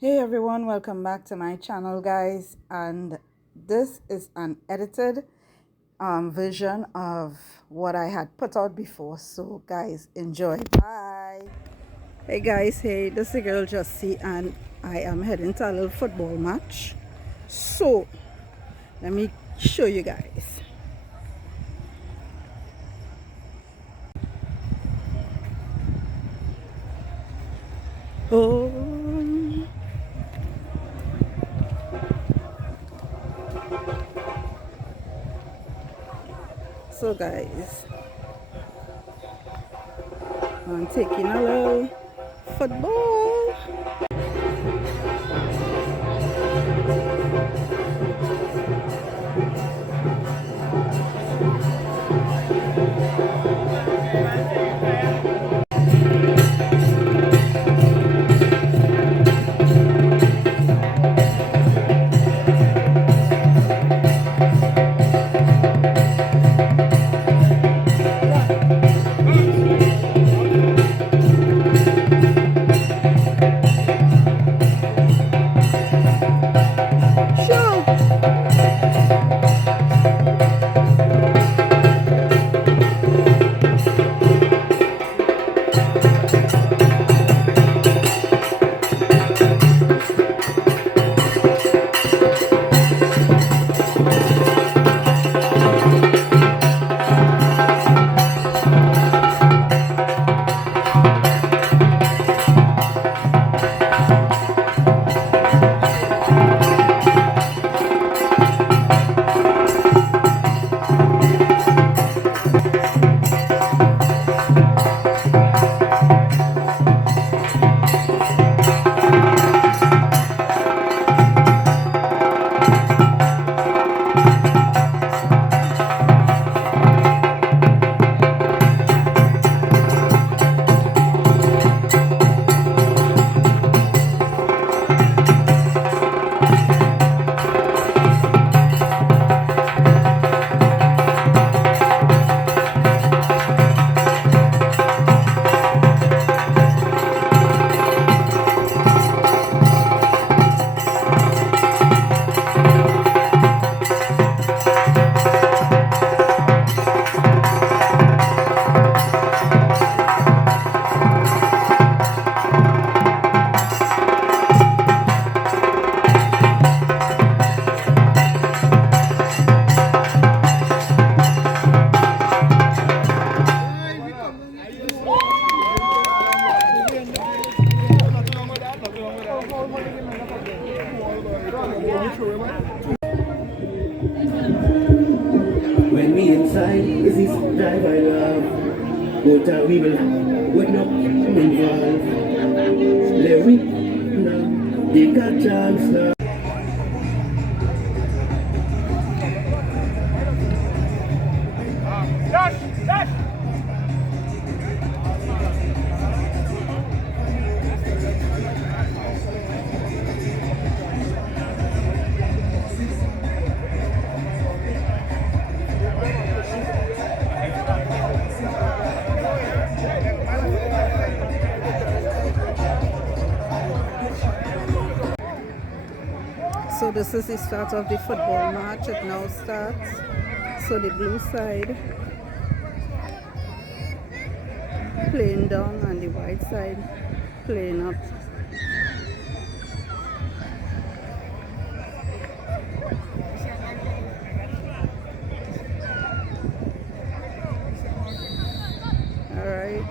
Hey everyone, welcome back to my channel, guys. And this is an edited version of what I had put out before. So, guys, enjoy. Bye. Hey guys, hey, this is the girl Justy, and I am heading to a little football match. So, let me show you guys. Oh, so guys, I'm taking a little football. Sure. When we inside, is this drive I love? But we will not involved. Let we now take a chance now. So this is the start of the football match. It now starts. So the blue side playing down and the white side playing up. All right.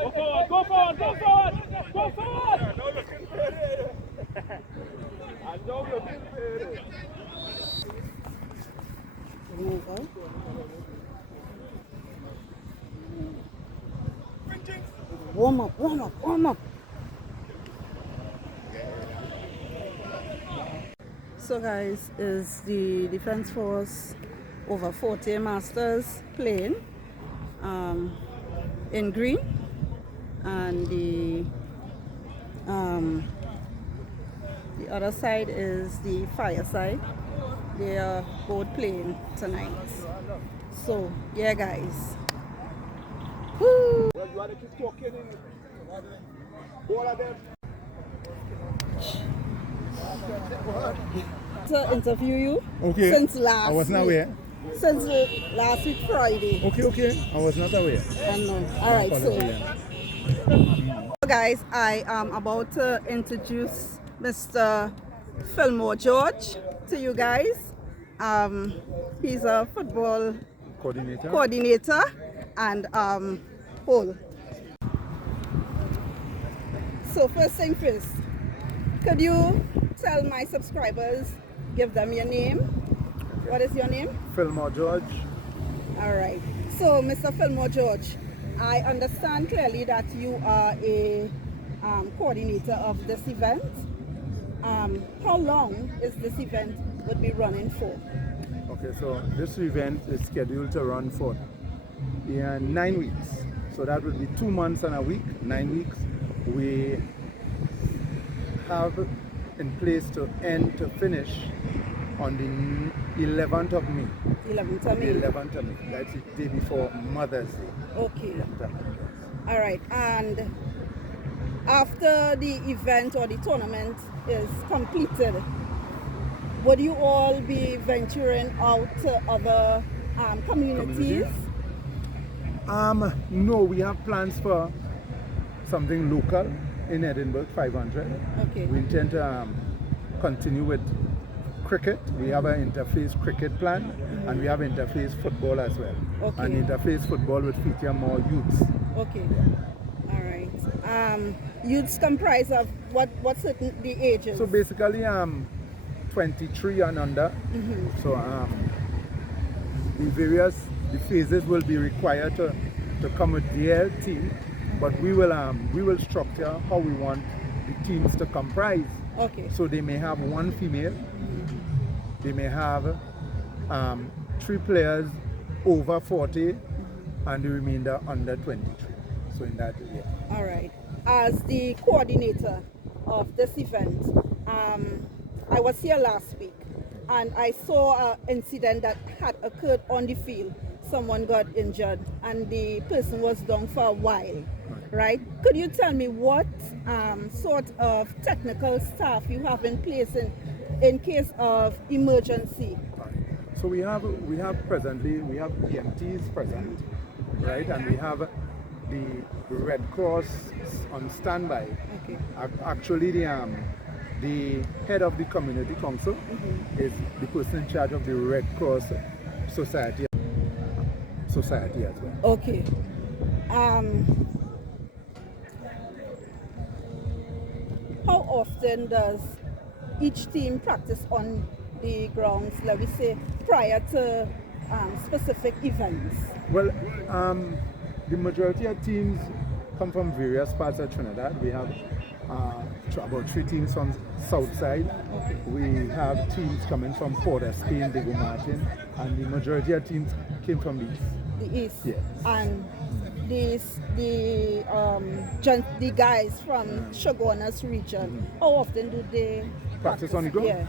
Go forward, go forward, go forward! I'm not looking pretty. I'm not looking pretty. Warm up, warm up, warm up. So guys, is the Defense Force over 40 Masters playing in green, and the other side is the fire side. They are both playing tonight. So yeah guys. Woo! Well, you want to keep talking in all of them? To interview you Okay. since last I was not week. aware. Since last week Friday. Okay. I was not aware. I know. All right, so guys, I am about to introduce Mr. Fillmore George to you guys. He's a football coordinator and whole. So first thing first, could you tell my subscribers, give them your name? What is your name? Fillmore George. All right. So, Mr. Fillmore George, I understand clearly that you are a coordinator of this event. How long is this event would be running for? Okay, so this event is scheduled to run for 9 weeks. So that would be 2 months and a week, 9 weeks. We have in place to finish on the 11th of May. 11th of May. The 11th of May. That's the day before Mother's Day. Okay. All right. And after the event or the tournament is completed, would you all be venturing out to other communities? No, we have plans for something local in Edinburgh 500. Okay. We intend to continue with cricket. We have an interface cricket plan, and we have interface football as well. Okay. And interface football would feature more youths. Okay. All right. Youths comprise of what certain the ages? So basically 23 and under. So the phases will be required to come with their team, but we will structure how we want the teams to comprise. Okay. So they may have one female, they may have 3 players over 40, and the remainder under 23. So in that way. All right. As the coordinator of this event, I was here last week and I saw an incident that had occurred on the field. Someone got injured and the person was down for a while, right? Could you tell me what sort of technical staff you have in place in case of emergency? So we have presently EMTs present, right, and we have the Red Cross on standby. Okay. Actually, the head of the community council is the person in charge of the Red Cross Society as well. Okay. How often does each team practice on the grounds, let me say, prior to specific events? Well, the majority of teams come from various parts of Trinidad. We have about 3 teams from south side. Okay. We have teams coming from Port of Spain, Diego Martin, and the majority of teams came from the east. The east. Yes. And the guys from Shogunas region, how often do they Practice on the ground? Yeah.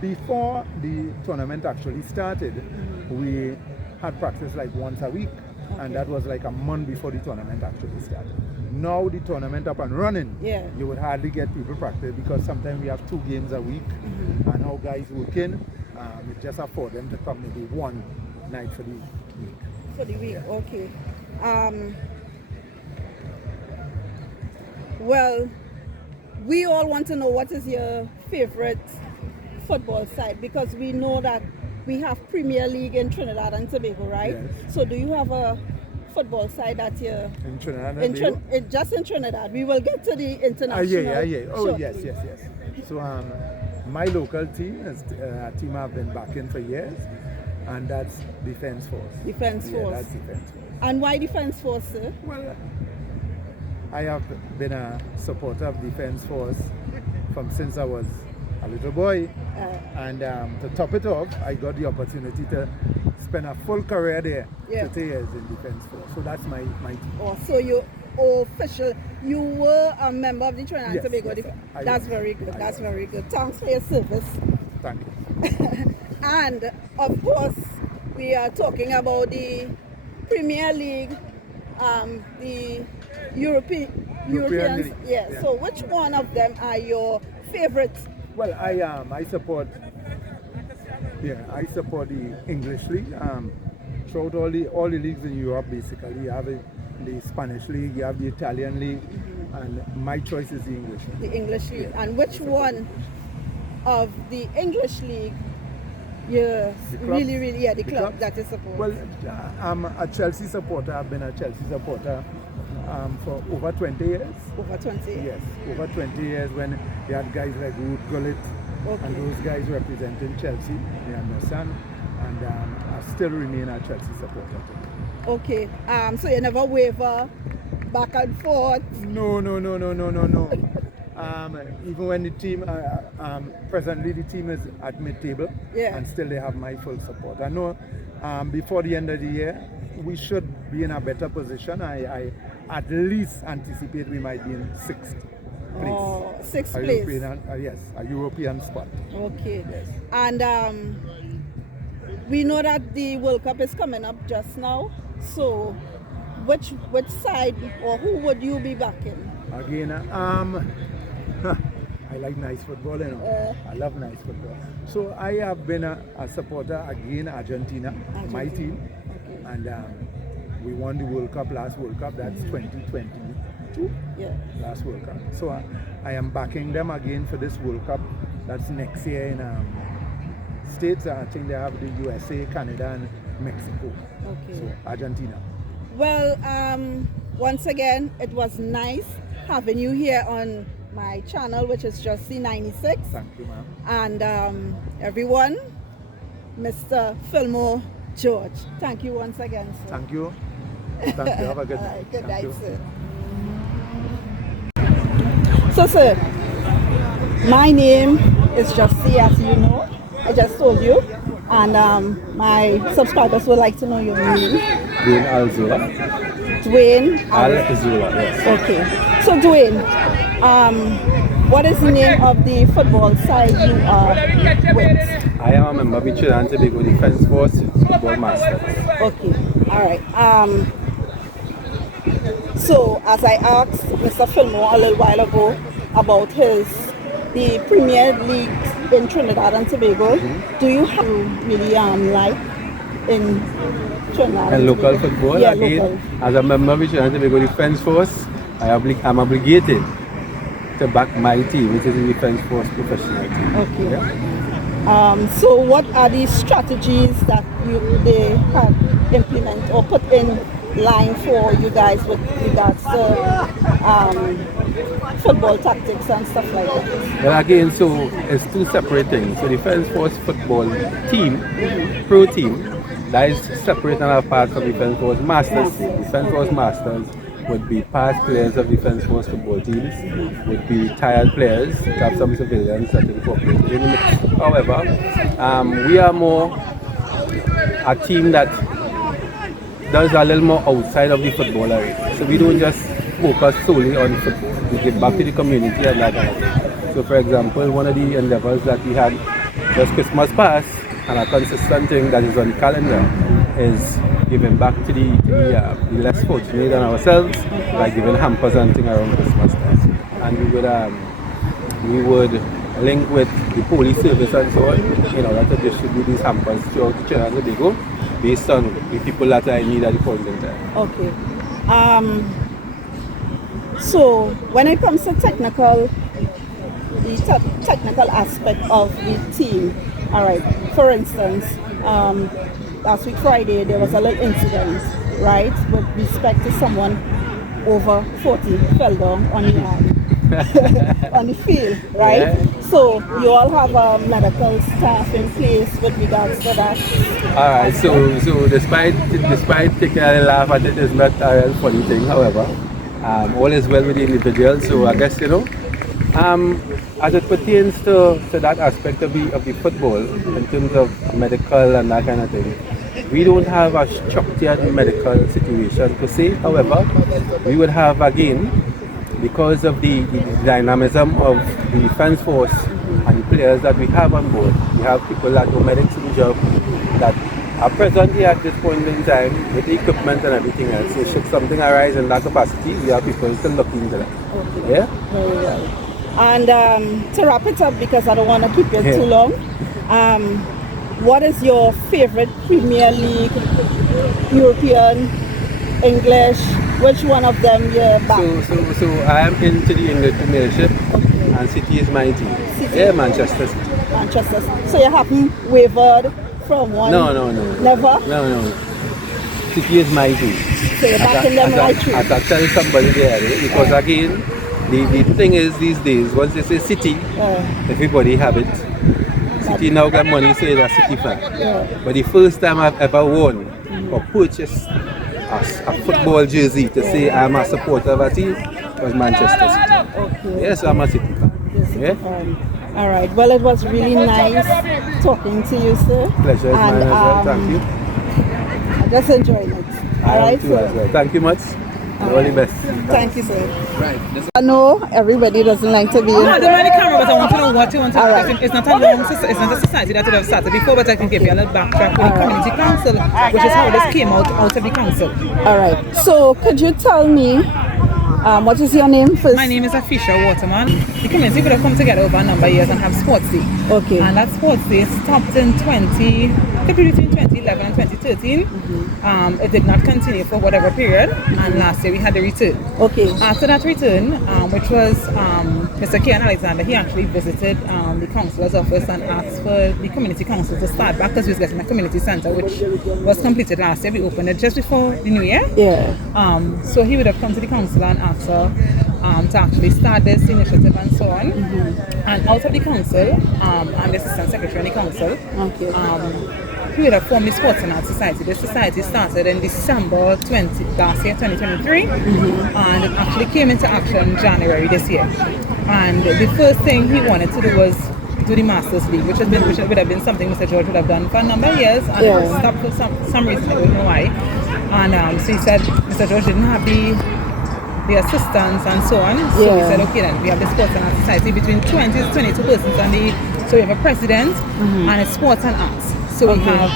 Before the tournament actually started, we had practice like once a week, and that was like a month before the tournament actually started. Now the tournament up and running, Yeah. you would hardly get people practice because sometimes we have 2 games a week, and how guys working, we just afford them to come maybe one night for the week. For the week, okay. Well, we all want to know what is your favorite football side, because we know that we have Premier League in Trinidad and Tobago, right? Yes. So do you have a football side that you're In Trinidad and Tobago? just in Trinidad. We will get to the international. Yeah. Oh, shortly. yes. So my local team is a team I've been backing for years, and that's Defence Force. Defence Yeah, Force. that's Defence Force. And why Defence Force, sir? Well, I have been a supporter of Defence Force since I was a little boy. And to top it off, I got the opportunity to spend a full career there, Yeah. 30 years in Defence Force. So that's my team. Oh, so you were a member of the Trinidad and Tobago. Yes, I That's was. very good. That's very good. Thanks for your service. Thank you. And of course, we are talking about the Premier League, the European League. Yeah. Yeah. So, which one of them are your favorites? Well, I support the English league. Throughout all the leagues in Europe, basically, you have the Spanish league, you have the Italian league, and my choice is the English league. The English league. And which one of the English league you club? the club club? that you support? Well, I'm a Chelsea supporter. I've been a Chelsea supporter for over 20 years. Over 20. Yes, over 20 years when you had guys like Ruud Gullit and those guys representing Chelsea, you understand? And I still remain a Chelsea supporter. Okay. So you never waver back and forth? No. Even when the team, presently the team is at mid-table, Yeah. and still they have my full support. I know before the end of the year, we should be in a better position. I at least anticipate we might be in 6th place. Oh, 6th place. Yes, a European spot. Okay. And we know that the World Cup is coming up just now. So, which side or who would you be backing? Again, I like nice football, you know. I love nice football. So I have been a supporter again, Argentina, my team. Okay. And we won the World Cup, last World Cup, that's 2022, Yeah. last World Cup. So I am backing them again for this World Cup, that's next year in States. I think they have the USA, Canada, and Mexico. Okay. So Argentina. Well, once again, it was nice having you here on my channel, which is Just C96. Thank you, ma'am. And everyone, Mr. Fillmore George. Thank you once again, sir. Thank you. Thank you. Have a good night. Good Thank night, you. sir. So, sir, my name is Justy, as you know. I just told you. And my subscribers would like to know your name. Dwayne Alzola. Dwayne. Alzola, yes. Okay. So, Dwayne, what is the name of the football side you are with? I am a member of the Trinidad and Tobago Defence Force Football Masters. Okay. All right. So, as I asked Mr. Fillmore a little while ago about the Premier League in Trinidad and Tobago, do you have really like in Trinidad And local football, Yeah, again, local. as a member of the Trinidad and Tobago Defence Force, I'm obligated to back my team, which is the Defence Force professional team. Okay. Yeah. So what are the strategies that they have implement or put in line for you guys with regards to football tactics and stuff like that? Well, again, so it's two separate things. So Defence Force football team, pro team, that is separate and apart from Defence Force Masters team. Defence Force Masters would be past players of Defence Force football teams, would be tired players, have some civilians that incorporated in the mix. However, we are more a team that does a little more outside of the football area. So we don't just focus solely on football. We give back to the community and that. So for example, one of the endeavors that we had just Christmas past, and a consistent thing that is on the calendar, is giving back to the less fortunate than ourselves by giving hampers and things around Christmas time. And we would link with the police service and so on in order to distribute these hampers throughout the Trinidad and Tobago based on the people that I need at the point in time. Okay. So when it comes to technical aspect of the team, all right. For instance, last week Friday there was a little incident right, with respect to someone over 40 fell down on the on the field, right? Yeah. So you all have medical staff in place with regards to that. All right. So despite taking a laugh at it, it's not a real funny thing. However, all is well with the individual. So I guess as it pertains to that aspect of the football in terms of medical and that kind of thing, we don't have a structured medical situation per se. However, we would have again, because of the dynamism of the defense force and the players that we have on board, we have people that are medics in the job that are present here at this point in time with the equipment and everything else. So should something arise in that capacity, we have people to look into that. Okay. Yeah? Very well. And to wrap it up, because I don't want to keep it too long, what is your favorite Premier League, European, English? Which one of them you're back? So I am into the English Premiership, and City is my team. City. Yeah, Manchester City. Manchester. So you haven't wavered from one? No. Never? No. City is my team. So you're backing them right through? As I tell somebody there, because again, the thing is these days, once they say City, everybody have it. City now got money, so it's a City fan. But the first time I've ever won or purchased a football jersey to say I'm a supporter of a team was Manchester City. Okay. Yes, I'm a City fan. Yeah? All right. Well, it was really nice talking to you, sir. Pleasure is mine as well. Thank you. I just enjoyed it. All right, too as well. Thank you much. All the best. Thank you, sir. I know everybody doesn't like to be. I don't mind the camera, but I want to know what you want to do. Right. It's not a society that would have started before, but I can give you a little backtrack with the community council, which is how this came out of the council. All right. So could you tell me what is your name first? My name is Afisha Waterman. The community would have come together over a number of years and have sports day. Okay. And that sports day stopped in between 2011 and 2013. It did not continue for whatever period, and last year we had the return. Okay. After that return, which was Mr. Kian Alexander, he actually visited the councillor's office and asked for the community council to start back because we was getting a community centre, which was completed last year. We opened it just before the new year. Yeah. So he would have come to the council and asked her to actually start this initiative and so on. And out of the council, and the assistant secretary in the council, he would have formed the Sports and Arts Society. This society started in December last year, 2023, and it actually came into action January this year. And the first thing he wanted to do was do the Masters League, which would have been something Mr. George would have done for a number of years, and it was stopped for some reason, I don't know why. And so he said Mr. George didn't have the assistants and so on. So we said, okay, then we have the Sports and Arts Society between 20 to 22 persons, and so we have a president and a sports and arts. So we have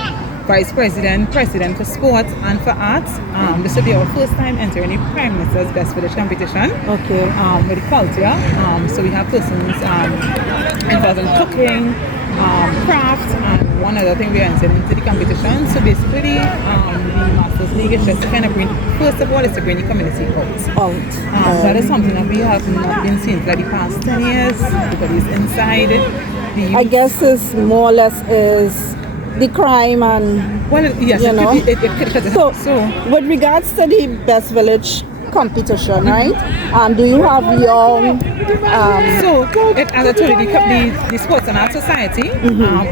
vice president, president for sports and for arts. This will be our first time entering the Prime Minister's Best Village competition. Okay. With the culture. So we have persons involved in cooking, craft, and one other thing we are entering into the competition. So basically, the Masters League is just to kind of bring, first of all, is to bring the community out. That is something that we have not been seeing for like the past 10 years. Everybody's inside. I guess it's more or less is the crime and yes, you know. So with regards to the Best Village competition, right? Do you have your as I told you, the Sports and Arts Society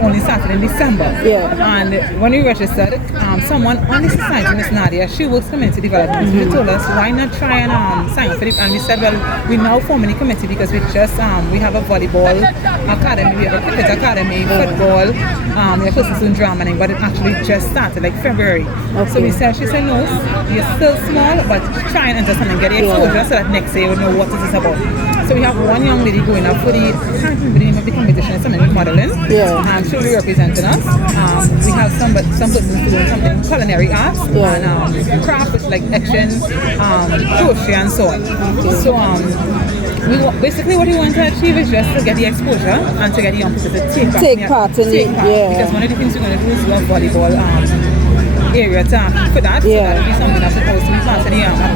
only started in December. And when we registered, someone on the society, Miss Nadia, she works community development. She told us why not try and sign up for it. And we said, well, we now forming a committee because we just we have a volleyball academy, we have a cricket academy, football, we have persons doing drama, but it actually just started like February. So she said, no, you're still small, but try and enter something, get the exposure so that next year we'll know what this is about. So we have one young lady going up for I can't remember the name of the competition, it's something with modeling. She'll be representing us. We have some persons doing something culinary arts and craft, is like action, crochet and so on. So basically what we want to achieve is just to get the exposure and to get the young people to take part in it. Because one of the things we're going to do is love volleyball. area to for that. So Yeah. that would be something that's supposed to be part of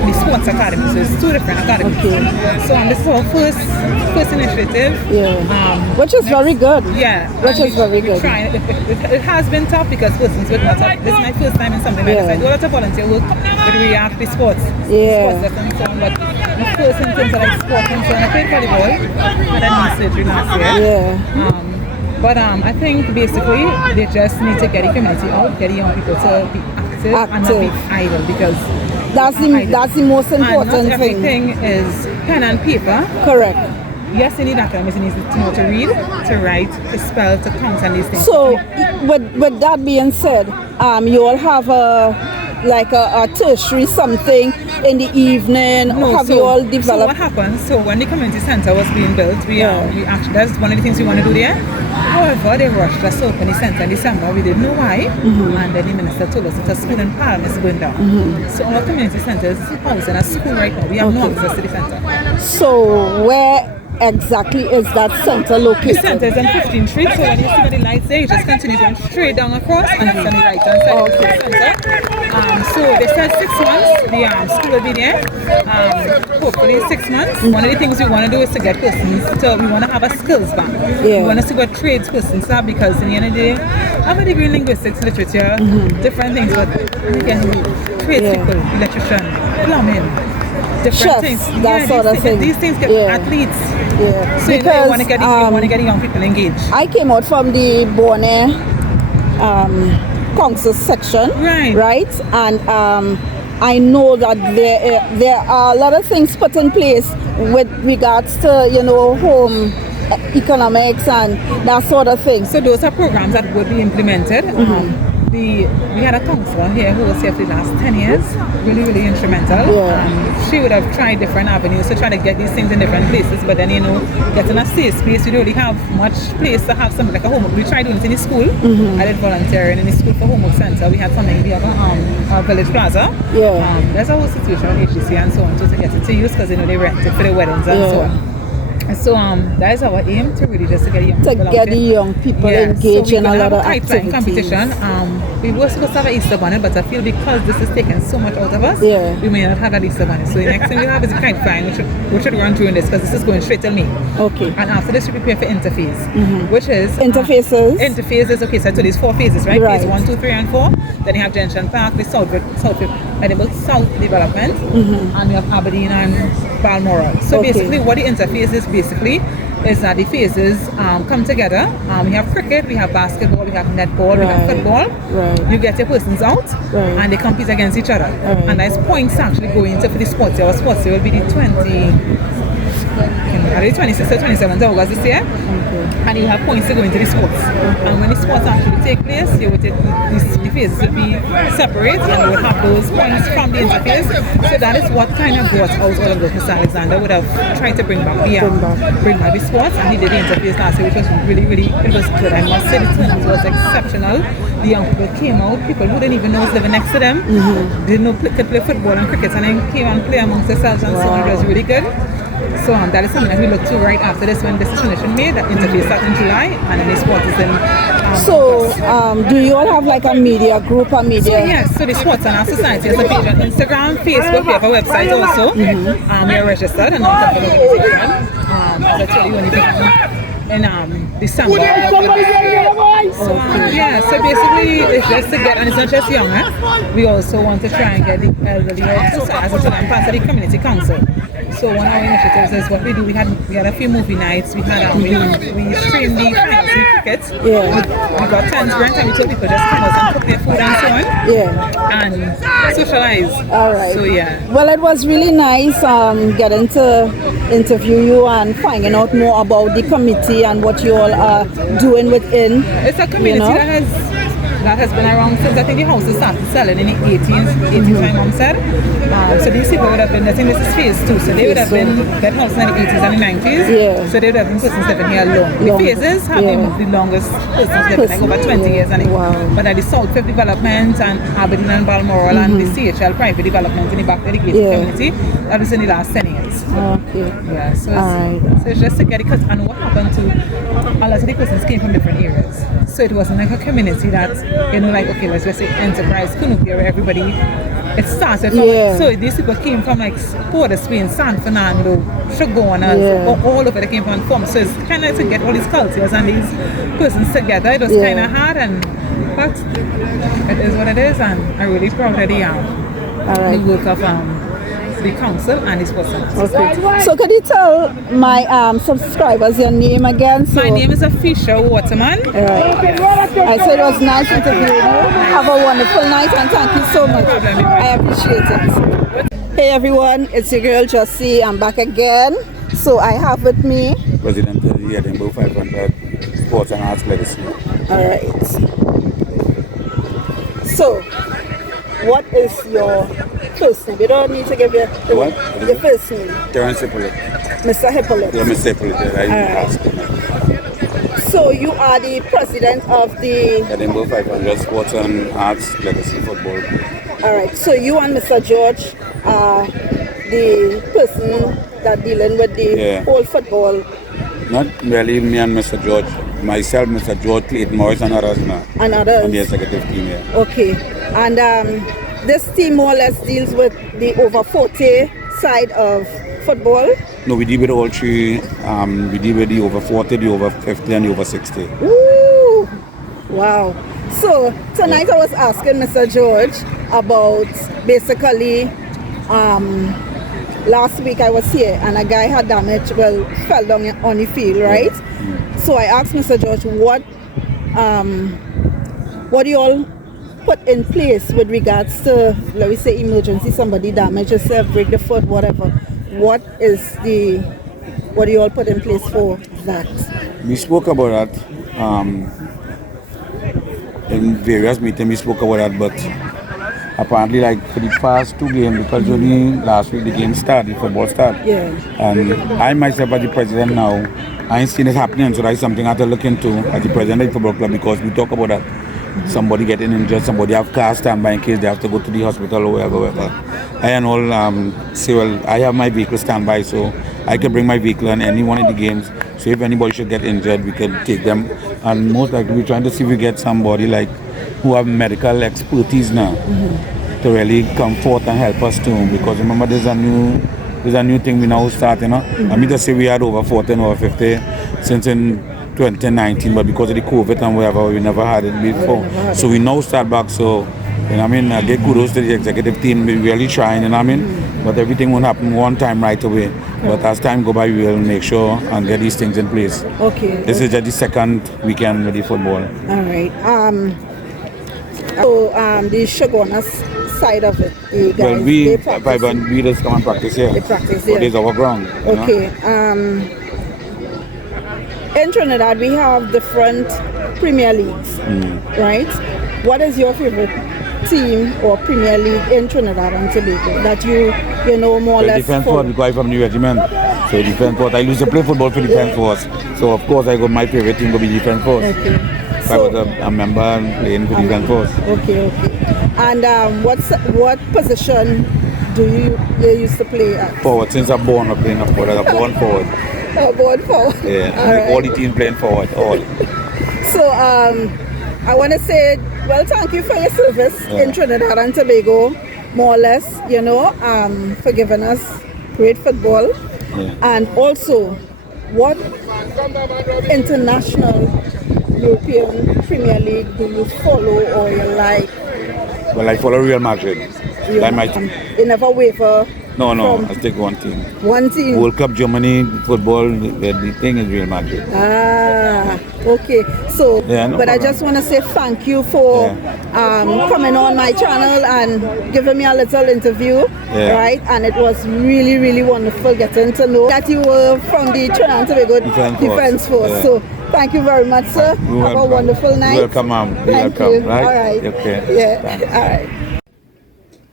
the sports academy. So it's two different academies. Okay. So this is our first initiative. Yeah. Which is very good. Yeah. Which and is very we're good. trying. It has been tough because persons with not this is my first time in something like this. Yeah. I do a lot of volunteer work with React the sports. Yeah. Sports lessons and so on, but the first in terms of like sports and so on. I played volleyball, had a knee surgery last year. Yeah. But I think basically they just need to get the community out, get the young people to be active. And not be Active. idle because That's the most and not important thing. everything is pen and paper. Correct. Yes, you need academics, you need to know to read, to write, to spell, to count and these things. So, with that being said, you all have a tertiary something in the evening. Have you all So what developed? happened? So when the community center was being built, we actually that's one of the things we want to do there. However, they rushed us to open the center in December. We didn't know why, and then the minister told us that a school in Parliament is going down. So our community center is housing a school right now. We have no access to the center. So, where exactly is that center The located? center is on 15th Street, so when you see the lights there, you just continue going straight down across and it's on the right hand side of the center. So they said 6 months, the school will be there. Hopefully 6 months. One of the things we want to do is to get persons we want to have a skills bank. Yeah. We want to see what trades persons have because in the end of the day, I have a degree in linguistics, literature, different things, but again, trades people, electrician, plumbing, different Chefs, things. that sort of thing. These things get Yeah. athletes. Yeah. So you want to get the young people engaged. I came out from the Bonnet council section, Right. And I know that there are a lot of things put in place with regards to home economics and that sort of thing. So those are programs that would be implemented. We had a counselor here who was here for the last 10 years, really instrumental. Yeah. She would have tried different avenues to try to get these things in different places, but then getting a safe space, we don't really have much place to have something like a homework. We tried doing it in the school. I did volunteering in the school for homework center. We had something, we have a village plaza. Yeah. There's a whole situation with HGC and so on to get it to use because they rent it for the weddings and so on. So that is our aim to really just to get young people out get the there. young people engaged in a lot of kite flying activities. competition. We were supposed to have an Easter bunny, but I feel because this is taking so much out of us, we may not have an Easter bunny. So the next thing we have is a kite flying. We should run through this because this is going straight till May. Okay. And after this, we prepare for interphase, which is Interphases? Interphases. Okay, so I told you it's 4 phases, right? Right. Phase 1, 2, 3, and 4. Then you have Junction Park, the South development, and we have Aberdeen and Balmoral. So basically, what the interphase is is that the phases come together. We have cricket, we have basketball, we have netball, we have football. Right. You get your persons out and they compete against each other. Right. And there's points actually going to for the sports day. Our sports day will be the 26th or 27th of August this year. And you have points to go into the sports. And when the sports actually take place, the phases will be separate and you will have those points from the interface. So that is what kind of brought out all of those. Mr. Alexander would have tried to bring back the sports, and he did the interface last year, which was really, it was good. I must say the turnout was exceptional. The young people came out, people who didn't even know was living next to them, didn't know could play football and cricket, and then came and play amongst themselves and so on. It was really good. So that is something that we look to right after this when this is finished made. That interface starts in July and then the sports is in So do you all have like a media group, So yes, so the Sports and Our Society has a page on Instagram, Facebook, we have a website also. We are registered and not a organization. As I told you, only in December. So basically it's just to get, and it's not just young, we also want to try and get the elderly also. As I said, I'm part of the community council. So one of our initiatives is what we do. We had a few movie nights. We had we streamed the finals in cricket. We got 10 grants and we told people just come out and cook their food and so on. And socialize. All right. So Well, it was really nice getting to interview you and finding out more about the committee and what you all are doing within. It's a community that has been around since I think the houses started selling in the 80s, my mom said. So these people would have been, I think this is phase 2, so they would have been that house in the 80s and the 90s. So they would have been persons living here alone. The phases have the longest persons living, like over 20 years. But at the South Fifth Development and Aberdeen and Balmoral and the CHL private development in the back of the gated community, that was in the last 10 years. So it's just to get it, and what happened to a lot of the persons came from different areas. So it wasn't like a community that you know, like, okay, let's just say Enterprise Cunupia, where everybody, it started from, Yeah. so these people came from like Port of Spain, San Fernando, Shogunas, Yeah. all over, they came from form. So it's kind of to get all these cultures and these persons together. It was Yeah. kind of hard, but it is what it is, and I'm really proud of the right. work of the council and its person. Okay. So could you tell my subscribers your name again? So, My name is Afisha Waterman. Right. I said it was nice interviewing you. Have a wonderful night and thank you so much. I appreciate it. Hey everyone, it's your girl Josie. I'm back again. So I have with me. President of the Edinburgh 500 Sports and Arts Legacy. Alright. So, what is your first name? You don't need to give your first name. Terence Hippolyte. Mr. Hippolyte. Yeah, Mr. Hippolyte. I asked him. So you are the president of the... Edinburgh 500 Sports and Arts Legacy Football. Alright, so you and Mr. George are the person that dealing with the whole football. Not really me and Mr. George. Myself, Mr. George, Clayton Morris and others now. And others? On the executive team, yeah. Okay. And this team more or less deals with the over 40 side of football? No, we deal with all three. We deal with the over 40, the over 50 and the over 60. Ooh! Wow. So tonight I was asking Mr. George about basically last week I was here and a guy had damage, fell down on the field, right? So I asked Mr. George what do you all put in place with regards to, let me say, emergency, somebody damage yourself, break the foot, whatever. What do you all put in place for that? We spoke about that in various meetings. We spoke about that, but apparently, like for the past two games, because only last week the game started, the football started. Yeah. And I myself, as the president now, I ain't seen it happening, so that's something I have to look into as the president of the football club, because we talk about that. Somebody getting injured, somebody have car standby in case they have to go to the hospital or wherever. I and all say, well, I have my vehicle standby, so I can bring my vehicle on any one of the games. So if anybody should get injured, we can take them. And most likely we're trying to see if we get somebody like who have medical expertise now to really come forth and help us too. Because remember, there's a new thing we now start, you know. I mean to say we had over 40 and over 50 since in 2019, but because of the COVID and whatever, we never had it before. So we now start back. So, you know, I mean, I give kudos to the executive team. We're really trying, you know, I mean, but everything won't happen one time right away. But as time go by, we will make sure and get these things in place. Okay. This is just the second weekend with the football. All right. So the Shogunas side of it, the guys, Well, we just come and practice here. They practice So here. there's our ground. you know. Okay. In Trinidad, we have different Premier Leagues, right? What is your favorite team or Premier League in Trinidad and Tobago that you know more or Well, less? Defence Force, because I'm from the regiment. So Defence Force, I used to play football for Defence Force. So of course, my favorite team will be Defence Force. Okay. I was a member and playing for Defence Force. Okay. And what position do you used to play at? Forward, since I'm born, I'm playing forward. I'm born forward. Oh, going forward. Yeah, all the teams playing forward, all. So I want to say, well, thank you for your service in Trinidad and Tobago, more or less, you know, for giving us great football. Yeah. And also, what international European Premier League do you follow or you like? Well, I follow Real Madrid. You never waver? No, from I take one team. One team? World Cup Germany football, the thing is Real Madrid. Okay. So, Yeah, no but I problem. just want to say thank you for coming on my channel and giving me a little interview, right? And it was really, really wonderful getting to know that you were from the Trinidad and Tobago Defence Force. Yeah. So, thank you very much, sir. You're Have a welcome. wonderful night. You're welcome, ma'am. You're Thank welcome, you. right? All right. Okay. Yeah. Thanks. All right.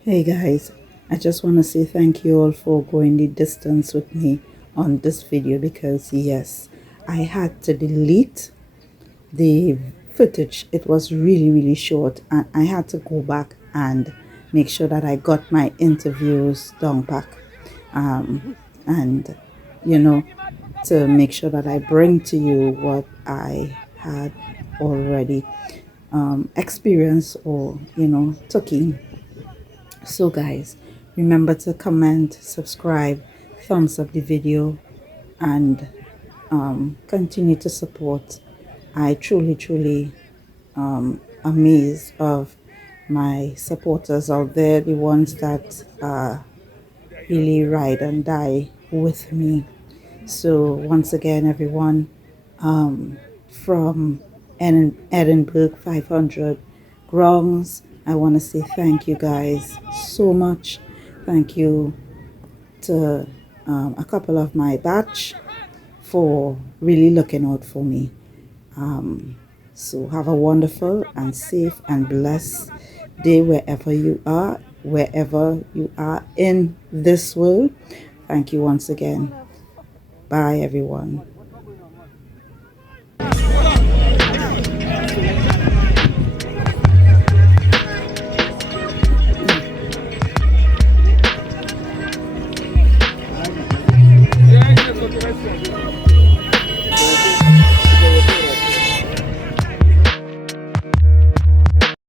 Hey guys, I just want to say thank you all for going the distance with me on this video, because yes, I had to delete the footage. It was really, really short, and I had to go back and make sure that I got my interviews down back, and you know, to make sure that I bring to you what I had already experience or took in. So guys, remember to comment, subscribe, thumbs up the video, and continue to support. I truly amazed of my supporters out there, the ones that really ride and die with me. So once again, everyone, from Edinburgh 500 Grongs, I want to say thank you guys so much. Thank you to a couple of my batch for really looking out for me. So have a wonderful and safe and blessed day wherever you are in this world. Thank you once again. Bye everyone.